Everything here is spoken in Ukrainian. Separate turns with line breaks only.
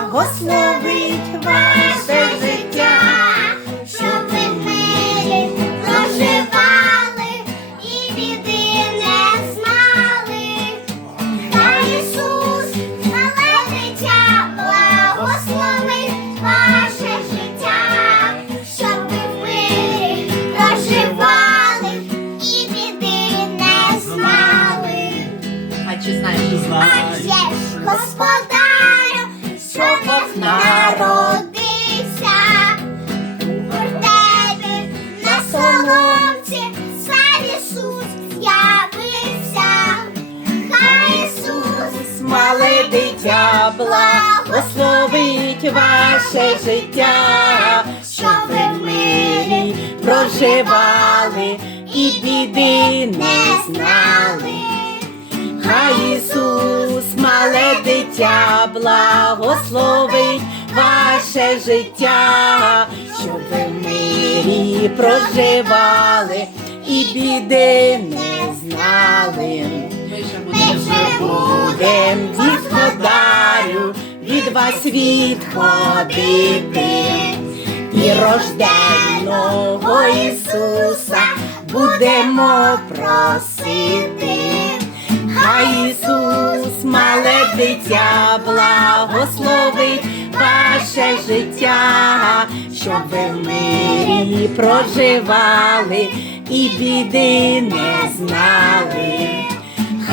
благословить ваше життя,
щоб ви в мирі проживали і біди не знали. Хай Ісус, мале дитя, благословить ваше життя, щоб ви в мирі проживали і біди не знали.
А чи знаєш?
А ще ж господарю, Ісус,
мале дитя, благословить ваше життя, щоб ви в мирі проживали і біди не знали. Хай Ісус, мале дитя, благословить ваше життя, щоб ви в мирі проживали і біди не знали.
Ми ще будемо.
Вас відходити, і рожденного Ісуса будемо просити. Хай Ісус, мале дитя, благословить ваше життя, щоб ви в мирі проживали і біди не знали.